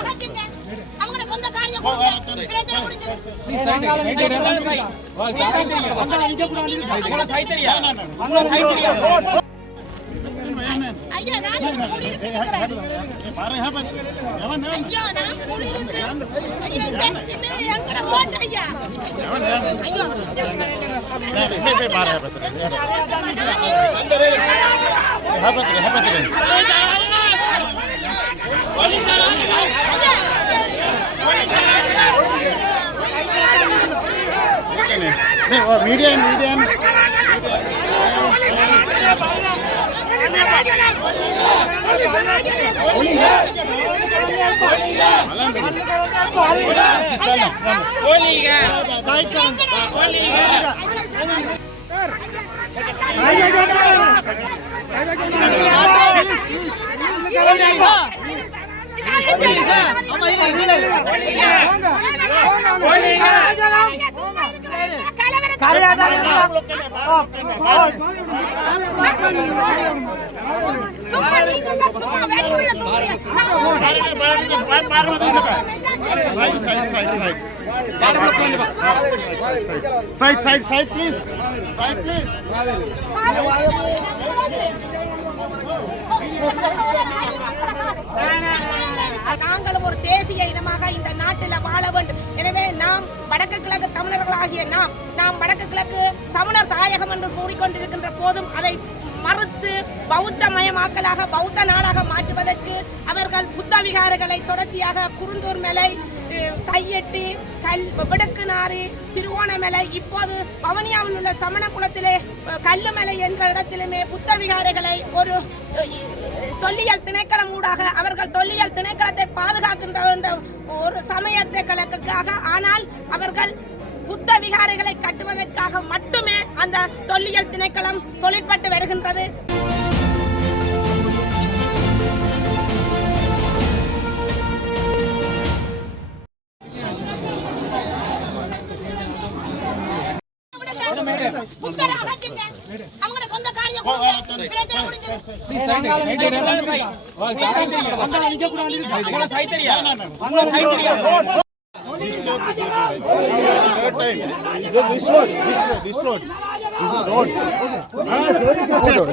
அகற்றுங்க. அவங்களோட சொந்த காரியம் கொடுங்க. பிரச்சனை முடிஞ்சது. ஐயா, நான் இங்க குடியிருக்கு நிக்கிறேன். ஐயா, நான். ஐயா, நின்னு எங்கட ஓட்டு ஐயா. ஐயோ. Media media Side, media media side side side side please side please நாங்களும் ஒரு தேசிய இனமாக இந்த நாட்டில் வாழ வேண்டும். எனவே நாம் வடக்கு கிழக்கு தமிழர்களாகிய நாம் நாம் வடக்கு கிழக்கு தமிழர் தாயகம் என்று கூறிக்கொண்டிருக்கின்ற போதும் அதை மறுத்து பௌத்த மயமாக்கலாக பௌத்த நாடாக மாற்றுவதற்கு அவர்கள் புத்த விகாரங்களை தொடர்ச்சியாக குருந்தூர் மலை கையெட்டி கல் விடக்குநாறு திருவோணமலை இப்போது பவனியாவில் உள்ள சமண குளத்திலே கல்லுமலை என்ற இடத்திலுமே புத்த விகாரைகளை ஒரு தொல்லியல் திணைக்களம் ஊடாக அவர்கள் தொல்லியல் திணைக்களத்தை பாதுகாக்கின்ற இந்த ஒரு சமயத்துக்களுக்காக ஆனால் அவர்கள் புத்த விகாரைகளை கட்டுவதற்காக மட்டுமே அந்த தொல்லியல் திணைக்களம் தொழிற்பட்டு வருகின்றது. குக்கரை அகற்றுங்க. அவங்களோட சொந்த காரியம் கொடுங்க. பிரச்சனை முடிஞ்சது. This road, this road, this road. This is road. Ah, sorry, sorry.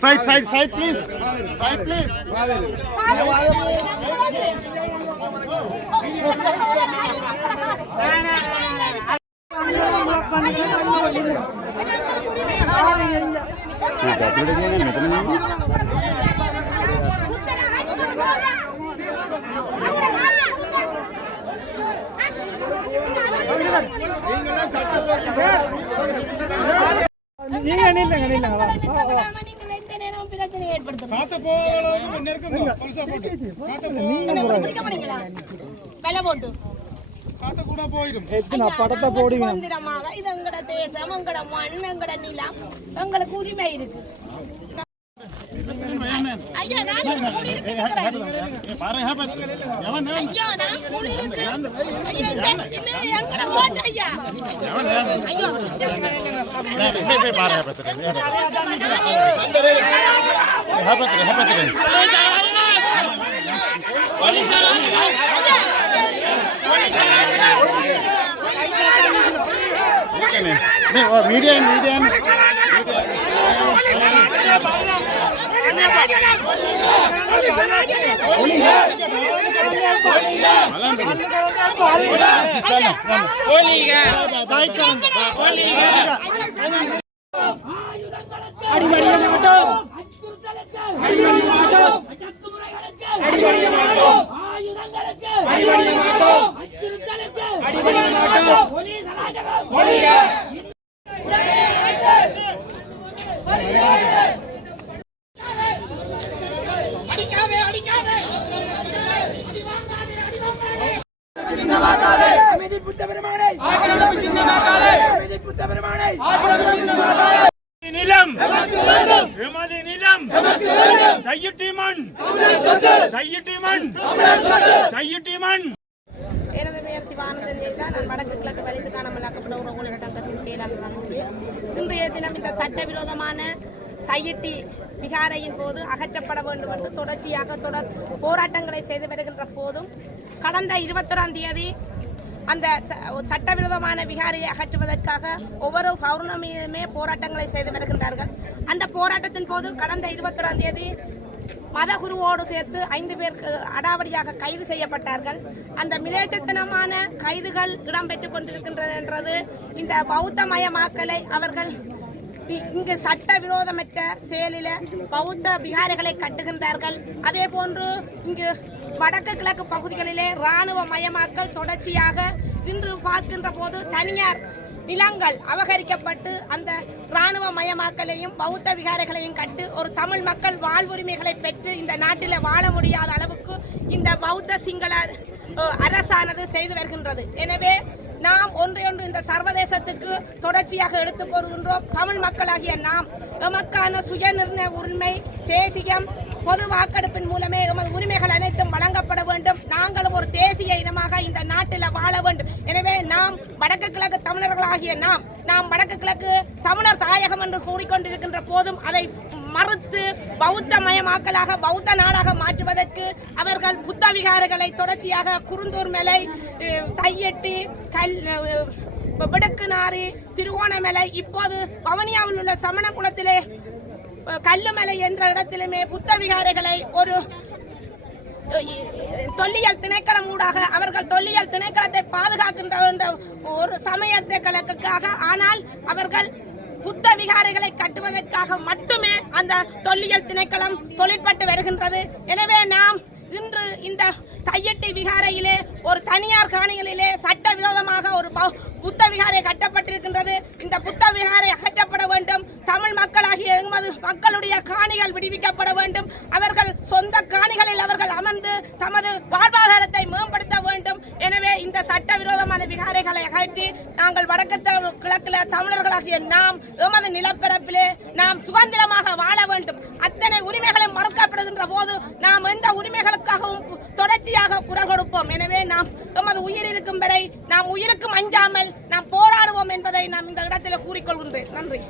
Side side side please side please நீங்களா சத்தம் போட்டு நீங்க நில்லுங்க நில்லுங்க பிரச்சனை ஏற்படுத்தும் காத்த போகிற அளவுக்கு நெருக்கங்க பரிசா போட்டு. காத்த பிடிக்க போறீங்களா விலை போட்டு. காத்த கூட போயிடும். படத்தை போடுங்க சுதந்திரமாக இது எங்கட தேசம் எங்கட மண் எங்கட நிலம் எங்களுக்கு உரிமை இருக்கு. Ayo, media, media. போலீங்க போலீங்க போலீங்க பெருமானை. அமைதி புத்த பெருமானை. நிலம் எமது நிலம். கையிட்டி மண். கையிட்டி மண். கையிட்டி மண். எனது பெயர் சிவானந்தன் ஜெயிதா நான் வடக்கு கிழக்கு வலித்து காணாமலாக்கப்பட்ட உறவுகளின் சங்கத்தின் செயலாளராக இன்றைய தினம் இந்த சட்டவிரோதமான தையிட்டி விகாரையின் போது அகற்றப்பட வேண்டும் என்று தொடர்ச்சியாக தொடர் போராட்டங்களை செய்து வருகின்ற போதும் கடந்த இருபத்தொராம் தேதி அந்த சட்டவிரோதமான விகாரியை அகற்றுவதற்காக ஒவ்வொரு பௌர்ணமியுமே போராட்டங்களை செய்து வருகின்றார்கள். அந்த போராட்டத்தின் போது கடந்த இருபத்தொராம் தேதி மதகுருவோடு சேர்த்து ஐந்து பேர் அடாவடியாக கைது செய்யப்பட்டார்கள். அந்த மிலேச்சத்தனமான கைதுகள் இடம்பெற்றுக் கொண்டிருக்கின்றன என்றது இந்த பௌத்தமயமாக்கலை அவர்கள் இங்கு சட்ட விரோதமற்ற செயலில பௌத்த விகாரைகளை கட்டுகின்றார்கள். அதே போன்று இங்கு வடக்கு கிழக்கு பகுதிகளிலே இராணுவ மயமாக்கல் தொடர்ச்சியாக இன்று பார்க்கின்ற போது தனியார் நிலங்கள் அபகரிக்கப்பட்டு அந்த இராணுவ மயமாக்கலையும் பௌத்த விகாரைகளையும் கட்டு ஒரு தமிழ் மக்கள் வாழ்வுரிமைகளை பெற்று இந்த நாட்டில் வாழ முடியாத அளவுக்கு இந்த பௌத்த சிங்கள அரசானது செய்து வருகின்றது. எனவே நாம் ஒன்றையொன்று இந்த சர்வதேசத்துக்கு தொடர்ச்சியாக எடுத்துக் கூறுகின்றோம். தமிழ் மக்களாகிய நாம் எமக்கான சுயநிர்ணய உரிமை தேசியம் பொது வாக்கெடுப்பின் மூலமே எமது உரிமைகள் அனைத்தும் வழங்கப்பட வேண்டும். நாங்களும் ஒரு தேசிய இனமாக இந்த நாட்டில் வாழ வேண்டும். எனவே நாம் வடக்கு கிழக்கு தமிழர்களாகிய நாம் நாம் வடக்கு கிழக்கு தமிழர் தாயகம் என்று கூறிக்கொண்டிருக்கின்ற போதும் அதை மறுத்து பௌத்த மயமாக்கலாக பௌத்த நாடாக மாற்றுவதற்கு அவர்கள் புத்த விகாரங்களை தொடர்ச்சியாக குறுந்தூர் மலை தையெட்டி கல் அஹ், விடக்குநாறு திருவோணமலை இப்போது பவனியாவில் உள்ள சமண குளத்திலே கல்லுமலை என்ற இடத்திலுமே புத்த விகாரைகளை ஒரு தொல்லியல் திணைக்களம் ஊடாக அவர்கள் தொல்லியல் திணைக்களத்தை பாதுகாக்கின்ற ஒரு சமயத்தை கலக்காக ஆனால் அவர்கள் புத்த விகாரைகளை கட்டுவதற்காக மட்டுமே அந்த தொல்லியல் திணைக்களம் தொழிற்பட்டு வருகின்றது. எனவே நாம் இன்று இந்த தையட்டி விகாரையிலே ஒரு தனியார் காணிகளிலே சட்டவிரோதமாக ஒரு புத்த விகாரை கட்டப்பட்டிருக்கின்றது. இந்த புத்த விகாரை அகற்றப்பட வேண்டும். தமிழ் மக்களாகிய எமது மக்களுடைய காணிகள் விடுவிக்கப்பட வேண்டும். அவர்கள் சொந்த காணிகளில் அவர்கள் அமர்ந்து தமது வாழ்வாதார மேம்படுத்த வேண்டும் எனவே இந்த சட்டவிரோதமான அகற்றி நாங்கள் வடக்கு கிழக்கில் தமிழர்களாகிய நாம் எமது நிலப்பரப்பிலே நாம் சுதந்திரமாக வாழ வேண்டும். அத்தனை உரிமைகளும் மறுக்கப்படுகின்ற போது நாம் எந்த உரிமைகளுக்காகவும் தொடர்ச்சியாக குரல் கொடுப்போம். எனவே நாம் எமது உயிர் இருக்கும் வரை நாம் உயிருக்கும் அஞ்சாமல் நாம் போராடுவோம் என்பதை நாம் இந்த இடத்தில் கூறிக்கொள்கின்றேன். நன்றி.